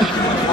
time.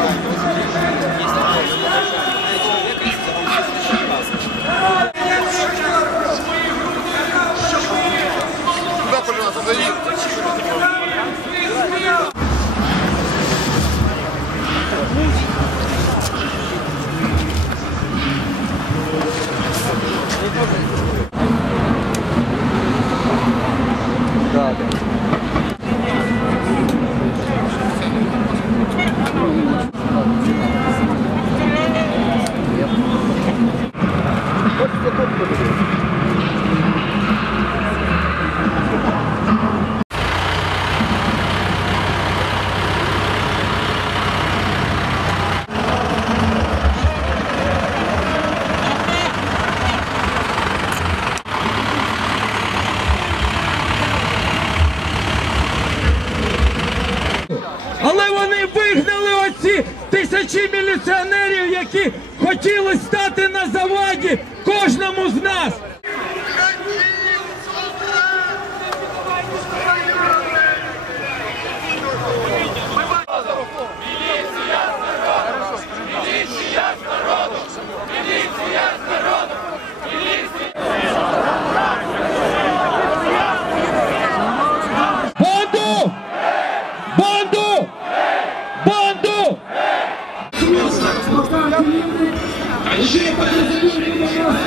тисячі міліціонерів, які хотіли стати на заваді кожному з нас. банду! Aí não para o